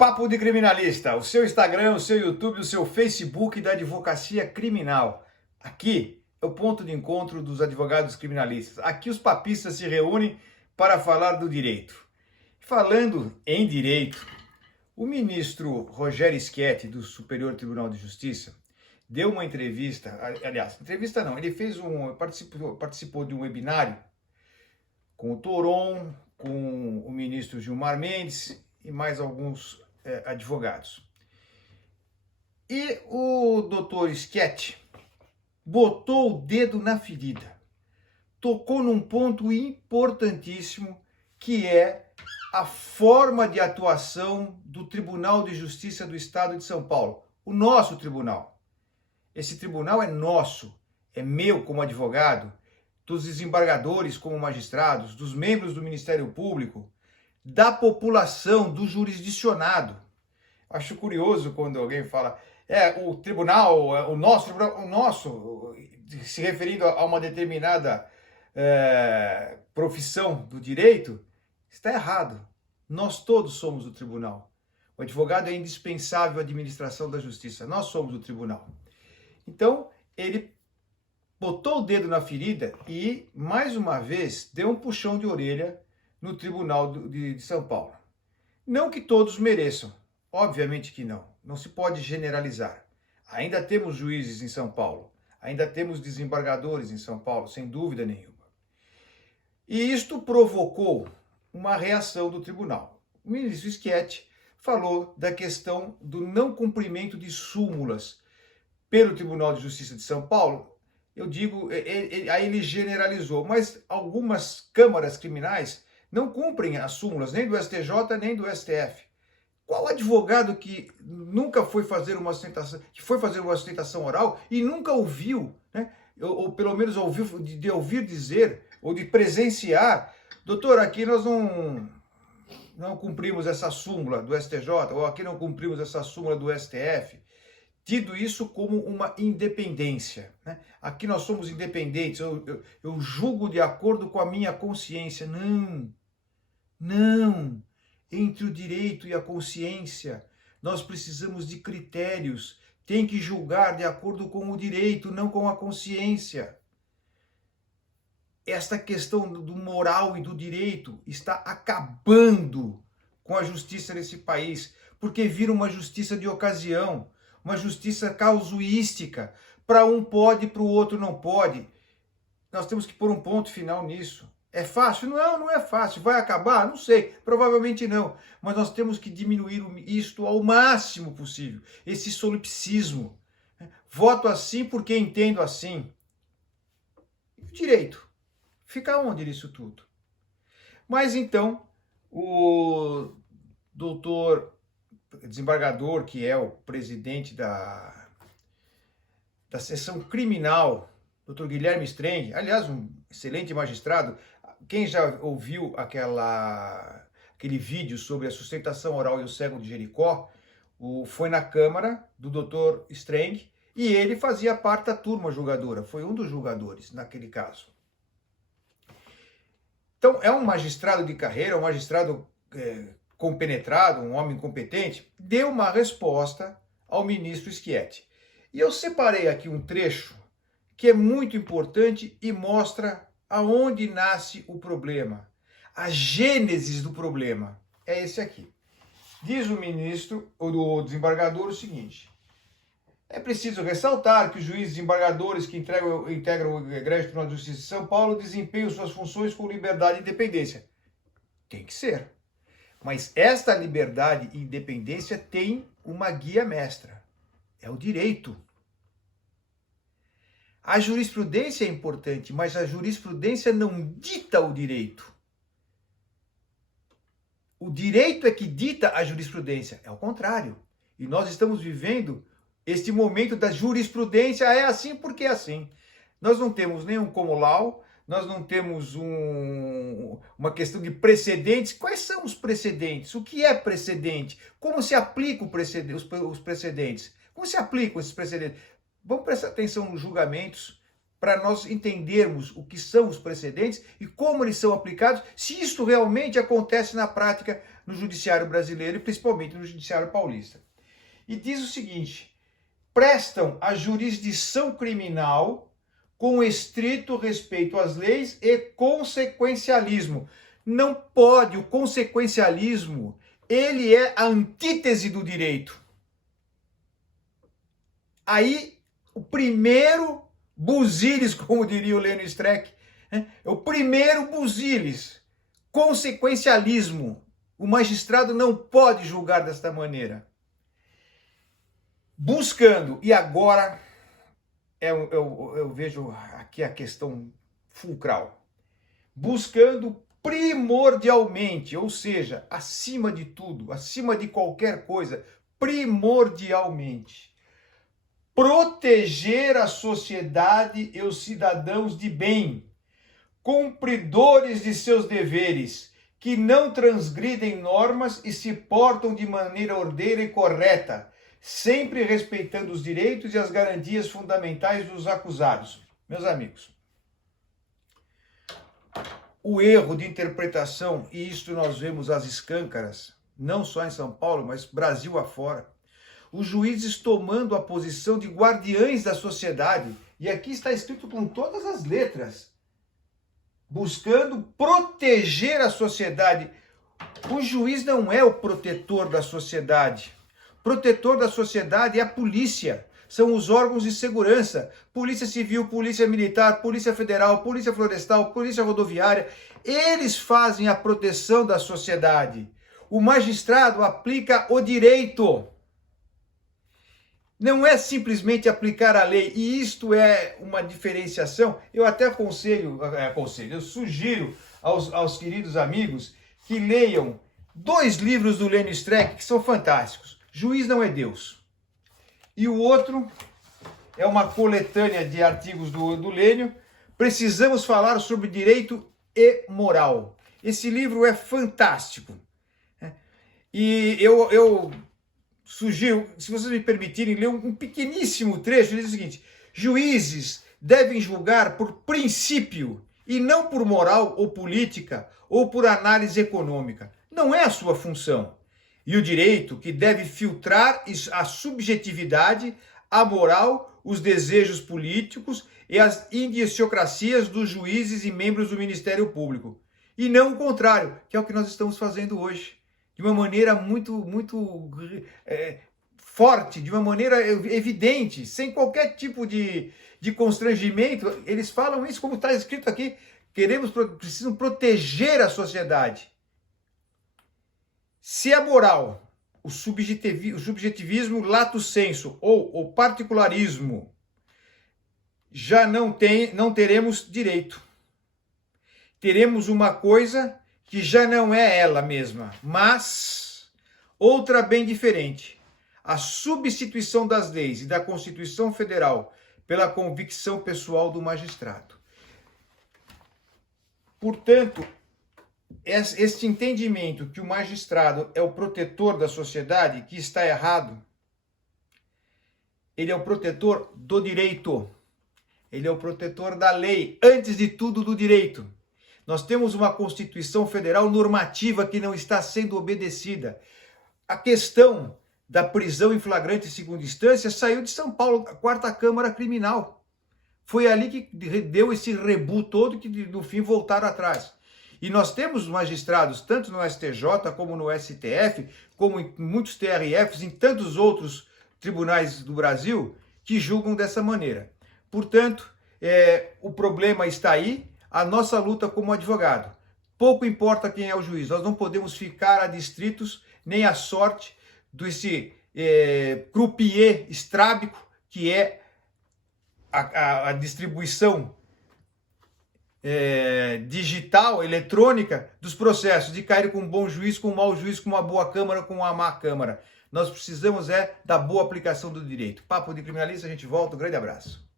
Papo de Criminalista, o seu Instagram, o seu YouTube, o seu Facebook da advocacia criminal. Aqui é o ponto de encontro dos advogados criminalistas. Aqui os papistas se reúnem para falar do direito. Falando em direito, o ministro Rogério Schitti, do Superior Tribunal de Justiça, deu uma entrevista, aliás, entrevista não, ele participou de um webinário com o Toron, com o ministro Gilmar Mendes e mais alguns advogados. E o doutor Schitti botou o dedo na ferida, tocou num ponto importantíssimo, que é a forma de atuação do Tribunal de Justiça do Estado de São Paulo, o nosso tribunal. Esse tribunal é nosso, é meu como advogado, dos desembargadores como magistrados, dos membros do Ministério Público, da população, do jurisdicionado. Acho curioso quando alguém fala, o tribunal, o nosso, se referindo a uma determinada profissão do direito, está errado. Nós todos somos o tribunal. O advogado é indispensável à administração da justiça. Nós somos o tribunal. Então, ele botou o dedo na ferida e, mais uma vez, deu um puxão de orelha no Tribunal de São Paulo. Não que todos mereçam, obviamente que não. Não se pode generalizar. Ainda temos juízes em São Paulo, ainda temos desembargadores em São Paulo, sem dúvida nenhuma. E isto provocou uma reação do tribunal. O ministro Schitti falou da questão do não cumprimento de súmulas pelo Tribunal de Justiça de São Paulo. Eu digo, aí ele generalizou, mas algumas câmaras criminais não cumprem as súmulas, nem do STJ, nem do STF. Qual advogado que nunca foi fazer uma sustentação oral e nunca ouviu, né? Ou pelo menos ouviu, de ouvir dizer, ou de presenciar, doutor, aqui nós não cumprimos essa súmula do STJ, ou aqui não cumprimos essa súmula do STF, tido isso como uma independência, né? Aqui nós somos independentes, eu julgo de acordo com a minha consciência. Não. Entre o direito e a consciência, nós precisamos de critérios. Tem que julgar de acordo com o direito, não com a consciência. Esta questão do moral e do direito está acabando com a justiça nesse país, porque vira uma justiça de ocasião, uma justiça casuística. Para um pode, para o outro não pode. Nós temos que pôr um ponto final nisso. É fácil? Não é fácil. Vai acabar? Não sei. Provavelmente não. Mas nós temos que diminuir isto ao máximo possível. Esse solipsismo. Voto assim porque entendo assim. E o direito? Fica onde nisso tudo? Mas então, o doutor desembargador, que é o presidente da seção criminal, doutor Guilherme Streng, aliás, um excelente magistrado. Quem já ouviu aquele vídeo sobre a sustentação oral e o cego de Jericó, foi na Câmara do doutor Streng, e ele fazia parte da turma julgadora, foi um dos julgadores naquele caso. Então, é um magistrado de carreira, um magistrado compenetrado, um homem competente, deu uma resposta ao ministro Schitti. E eu separei aqui um trecho que é muito importante e mostra aonde nasce o problema. A gênese do problema é esse aqui. Diz o ministro, ou do desembargador, o seguinte: é preciso ressaltar que os juízes desembargadores que integram o Egrégio Tribunal de Justiça de São Paulo desempenham suas funções com liberdade e independência. Tem que ser. Mas esta liberdade e independência tem uma guia mestra. É o direito. A jurisprudência é importante, mas a jurisprudência não dita o direito. O direito é que dita a jurisprudência. É o contrário. E nós estamos vivendo este momento da jurisprudência. É assim porque é assim. Nós não temos nenhum common law, nós não temos uma questão de precedentes. Quais são os precedentes? O que é precedente? Como se aplicam os precedentes? Como se aplicam esses precedentes? Vamos prestar atenção nos julgamentos para nós entendermos o que são os precedentes e como eles são aplicados, se isso realmente acontece na prática no judiciário brasileiro e principalmente no judiciário paulista. E diz o seguinte: prestam a jurisdição criminal com estrito respeito às leis e consequencialismo. Não pode, o consequencialismo, ele é a antítese do direito. Aí, o primeiro busilis, como diria o Lênio Streck, é o primeiro busilis, consequencialismo. O magistrado não pode julgar desta maneira. Buscando, e agora eu vejo aqui a questão fulcral, buscando primordialmente, ou seja, acima de tudo, acima de qualquer coisa, primordialmente, proteger a sociedade e os cidadãos de bem, cumpridores de seus deveres, que não transgridem normas e se portam de maneira ordeira e correta, sempre respeitando os direitos e as garantias fundamentais dos acusados. Meus amigos, o erro de interpretação, e isto nós vemos às escâncaras, não só em São Paulo, mas Brasil afora, os juízes tomando a posição de guardiães da sociedade, e aqui está escrito com todas as letras, buscando proteger a sociedade. O juiz não é o protetor da sociedade. Protetor da sociedade é a polícia, são os órgãos de segurança, Polícia Civil, Polícia Militar, Polícia Federal, Polícia Florestal, Polícia Rodoviária. Eles fazem a proteção da sociedade. O magistrado aplica o direito. Não é simplesmente aplicar a lei, e isto é uma diferenciação. Eu até eu sugiro aos queridos amigos que leiam 2 livros do Lênio Streck que são fantásticos. Juiz não é Deus. E o outro é uma coletânea de artigos do Lênio, Precisamos falar sobre direito e moral. Esse livro é fantástico. E eu sugiro, se vocês me permitirem, ler um pequeníssimo trecho. Ele diz o seguinte: juízes devem julgar por princípio e não por moral ou política ou por análise econômica. Não é a sua função. E o direito, que deve filtrar a subjetividade, a moral, os desejos políticos e as idiosincrasias dos juízes e membros do Ministério Público. E não o contrário, que é o que nós estamos fazendo hoje. De uma maneira muito forte, de uma maneira evidente, sem qualquer tipo de constrangimento. Eles falam isso como está escrito aqui: precisam proteger a sociedade. Se a moral, o subjetivismo lato sensu ou o particularismo já não teremos direito. Teremos uma coisa que já não é ela mesma, mas outra bem diferente. A substituição das leis e da Constituição Federal pela convicção pessoal do magistrado. Portanto, este entendimento que o magistrado é o protetor da sociedade, que está errado. Ele é o protetor do direito. Ele é o protetor da lei, antes de tudo do direito. Nós temos uma Constituição Federal normativa que não está sendo obedecida. A questão da prisão em flagrante em segunda instância saiu de São Paulo, a 4ª Câmara Criminal. Foi ali que deu esse rebu todo que no fim voltaram atrás. E nós temos magistrados, tanto no STJ como no STF, como em muitos TRFs, em tantos outros tribunais do Brasil, que julgam dessa maneira. Portanto, o problema está aí, a nossa luta como advogado. Pouco importa quem é o juiz, nós não podemos ficar adstritos nem à sorte desse croupier estrábico que é a distribuição digital, eletrônica dos processos, de cair com um bom juiz, com um mau juiz, com uma boa câmara, com uma má câmara. Nós precisamos da boa aplicação do direito. Papo de Criminalista, a gente volta, um grande abraço.